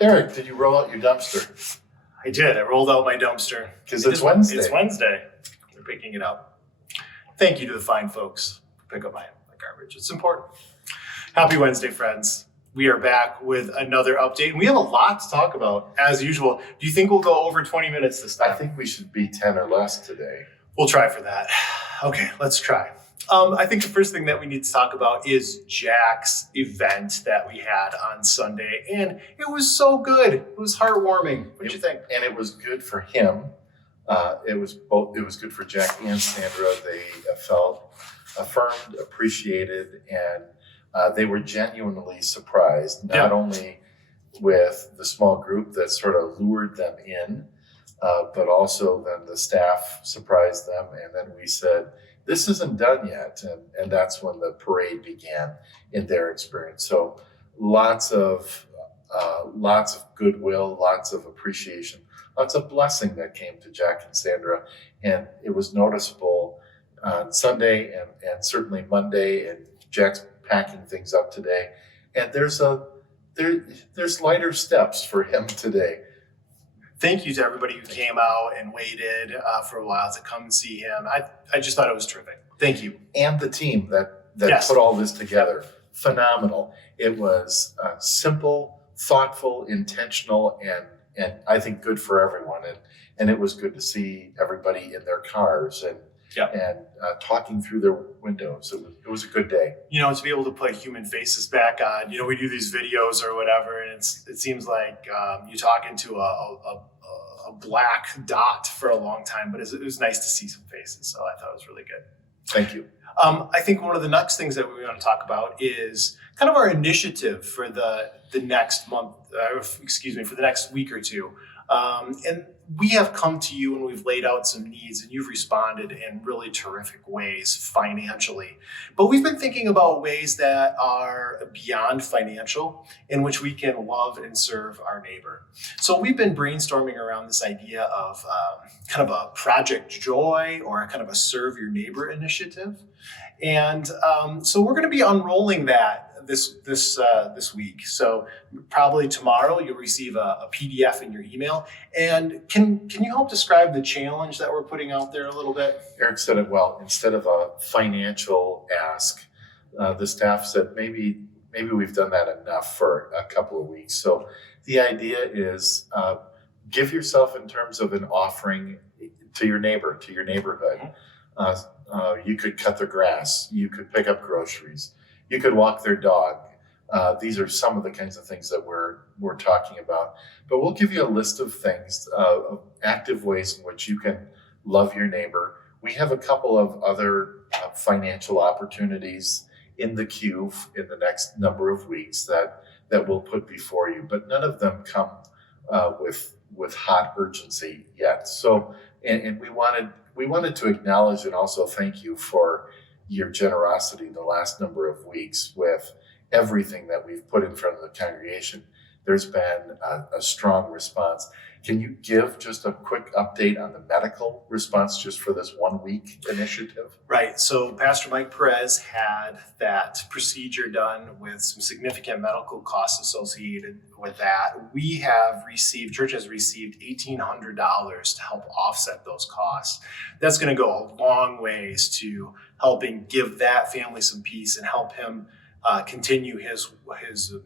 Eric, did you roll out your dumpster? I did. I rolled out my dumpster. Because it's Wednesday. It's Wednesday. We're picking it up. Thank you to the fine folks who pick up my garbage. It's important. Happy Wednesday, friends. We are back with another update. And we have a lot to talk about, as usual. Do you think we'll go over 20 minutes this time? I think we should be 10 or less today. We'll try for that. Okay, let's try. I think the first thing that we need to talk about is Jax event that we had on Sunday. And it was so good. It was heartwarming. What did you think? And it was good for him. It was good for Jack and Sandra. They felt affirmed, appreciated, and they were genuinely surprised, not only with the small group that sort of lured them in, but also then the staff surprised them. And then we said, this isn't done yet. And that's when the parade began in their experience. So lots of goodwill, lots of appreciation, lots of blessing that came to Jack and Sandra. And it was noticeable on Sunday and certainly Monday, and Jack's packing things up today. And there's lighter steps for him today. Thank you to everybody who came out and waited for a while to come and see him. I just thought it was terrific. Thank you. And the team that put all this together. Phenomenal. It was simple, thoughtful, intentional, and I think good for everyone. And it was good to see everybody in their cars and talking through their windows. It was a good day. You know, to be able to put human faces back on, we do these videos or whatever, and it seems like you're talking to a black dot for a long time, but it was nice to see some faces. So I thought it was really good. Thank you. I think one of the next things that we want to talk about is kind of our initiative for the next month, for the next week or two. And we have come to you and we've laid out some needs, and you've responded in really terrific ways financially. But we've been thinking about ways that are beyond financial, in which we can love and serve our neighbor. So we've been brainstorming around this idea of kind of a Project Joy or a kind of a Serve Your Neighbor initiative. And so we're going to be unrolling that this week. So probably tomorrow you'll receive a PDF in your email. And can you help describe the challenge that we're putting out there a little bit? Eric said it well. Instead of a financial ask, the staff said maybe we've done that enough for a couple of weeks. So the idea is give yourself in terms of an offering to your neighbor, to your neighborhood. You could cut their grass. You could pick up groceries. You could walk their dog. These are some of the kinds of things that we're talking about. But we'll give you a list of things, of active ways in which you can love your neighbor. We have a couple of other financial opportunities in the queue in the next number of weeks that we'll put before you, but none of them come with hot urgency yet. So, and we wanted to acknowledge and also thank you for your generosity the last number of weeks with everything that we've put in front of the congregation. There's been a strong response. Can you give just a quick update on the medical response just for this 1 week initiative? Right. So Pastor Mike Perez had that procedure done with some significant medical costs associated with that. Church has received $1,800 to help offset those costs. That's going to go a long ways to helping give that family some peace and help him continue his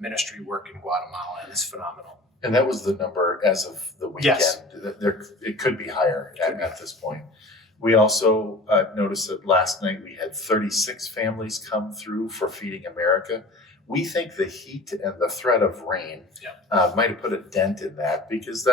ministry work in Guatemala. And it's phenomenal. And that was the number as of the weekend. Yes. It could be higher at this point. We also noticed that last night we had 36 families come through for Feeding America. We think the heat and the threat of rain might have put a dent in that, because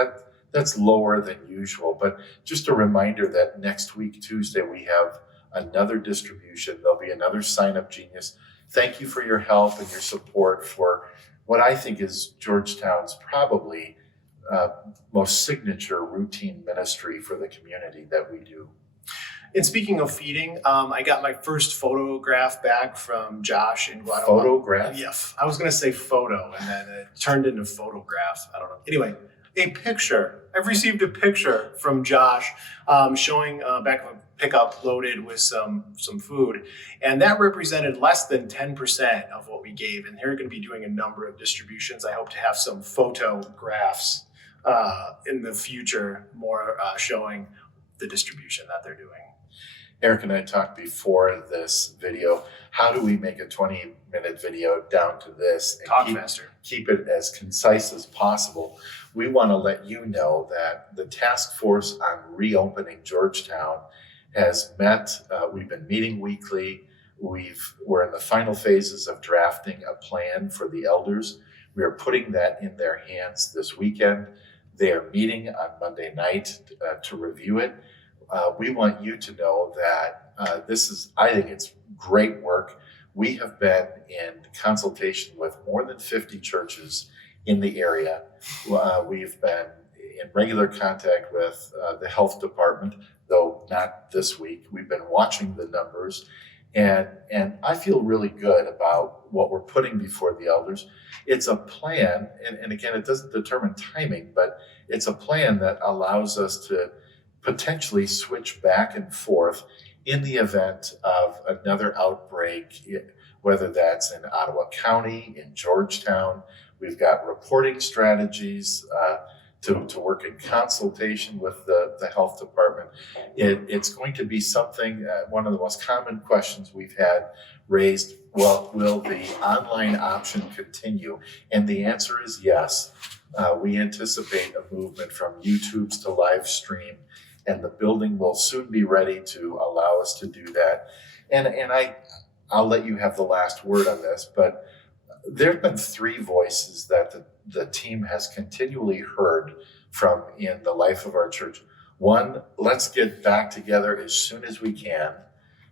that's lower than usual. But just a reminder that next week, Tuesday, we have another distribution. There'll be another Sign Up Genius. Thank you for your help and your support for what I think is Georgetown's probably most signature routine ministry for the community that we do. And speaking of feeding, I got my first photograph back from Josh in Guatemala. Photograph? Yeah, I was going to say photo, and then it turned into photograph. I don't know. Anyway, a picture. I've received a picture from Josh showing back pickup loaded with some food, and that represented less than 10% of what we gave. And they're going to be doing a number of distributions. I hope to have some photographs in the future, more showing the distribution that they're doing. Eric and I talked before this video, how do we make a 20-minute video down to this and keep it as concise as possible? We want to let you know that the task force on reopening Georgetown has met. We've been meeting weekly. We're in the final phases of drafting a plan for the elders. We are putting that in their hands this weekend. They are meeting on Monday night to review it. We want you to know that I think it's great work. We have been in consultation with more than 50 churches in the area. We've been in regular contact with the health department, though not this week. We've been watching the numbers, and I feel really good about what we're putting before the elders. It's a plan, and again, it doesn't determine timing, but it's a plan that allows us to potentially switch back and forth in the event of another outbreak, whether that's in Ottawa County, in Georgetown. We've got reporting strategies to work in consultation with the health department. It's going to be something, one of the most common questions we've had raised, well, will the online option continue? And the answer is yes. We anticipate a movement from YouTube's to live stream, and the building will soon be ready to allow us to do that. And I'll let you have the last word on this, but there have been three voices that the team has continually heard from in the life of our church. One, let's get back together as soon as we can.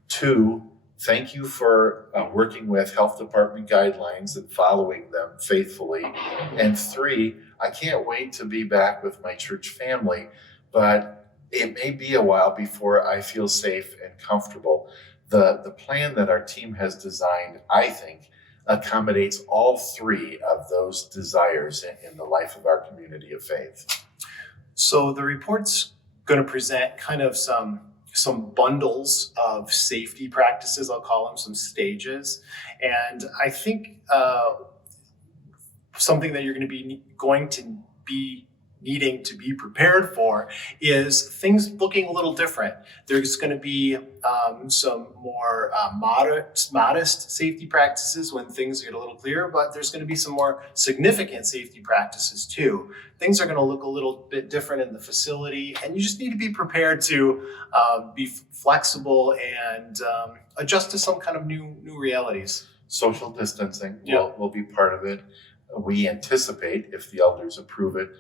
Two, thank you for working with health department guidelines and following them faithfully. And three, I can't wait to be back with my church family, but it may be a while before I feel safe and comfortable. The plan that our team has designed, I think, accommodates all three of those desires in the life of our community of faith. So the report's going to present kind of some bundles of safety practices, I'll call them, some stages. And I think something that you're going to be needing to be prepared for is things looking a little different. There's going to be some more modest safety practices when things get a little clearer, but there's going to be some more significant safety practices too. Things are going to look a little bit different in the facility, and you just need to be prepared to be flexible and adjust to some kind of new realities. Social distancing will be part of it. We anticipate, if the elders approve it,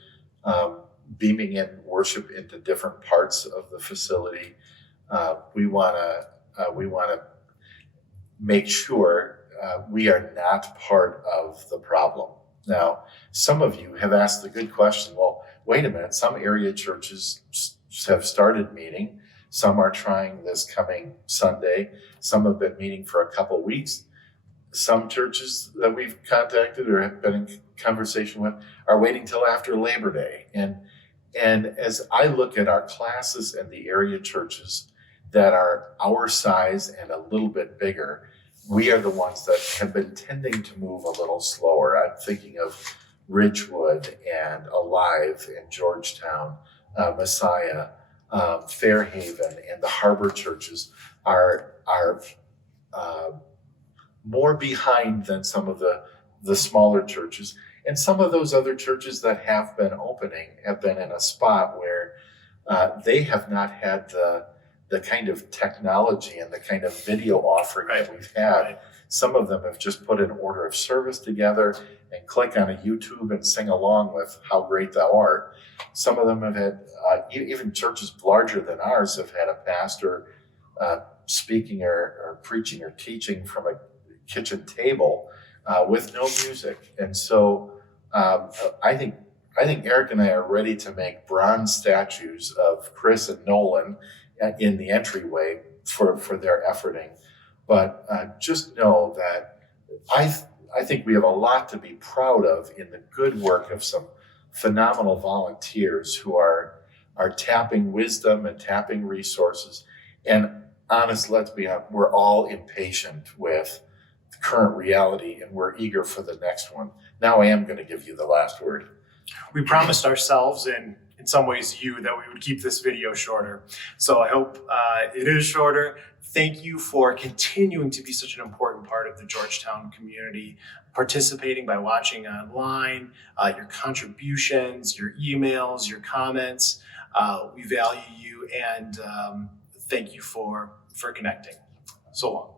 beaming in worship into different parts of the facility. We want to make sure we are not part of the problem. Now, some of you have asked the good question, well, wait a minute, some area churches have started meeting. Some are trying this coming Sunday. Some have been meeting for a couple weeks. Some churches that we've contacted or have been in conversation with are waiting till after Labor Day. And as I look at our classes and the area churches that are our size and a little bit bigger, we are the ones that have been tending to move a little slower. I'm thinking of Ridgewood and Alive in Georgetown, Messiah, Fairhaven, and the Harbor churches are more behind than some of the smaller churches. And some of those other churches that have been opening have been in a spot where they have not had the kind of technology and the kind of video offering that we've had. Right. Some of them have just put an order of service together and click on a YouTube and sing along with How Great Thou Art. Some of them have had, even churches larger than ours have had a pastor speaking or preaching or teaching from a kitchen table with no music. And so I think Eric and I are ready to make bronze statues of Chris and Nolan in the entryway for their efforting. But just know that I think we have a lot to be proud of in the good work of some phenomenal volunteers who are tapping wisdom and tapping resources And honest, let's be honest, we're all impatient with the current reality and we're eager for the next one. Now I am going to give you the last word. We promised ourselves and in some ways you that we would keep this video shorter. So I hope it is shorter. Thank you for continuing to be such an important part of the Georgetown community, participating by watching online, your contributions, your emails, your comments. We value you and thank you for connecting. So long.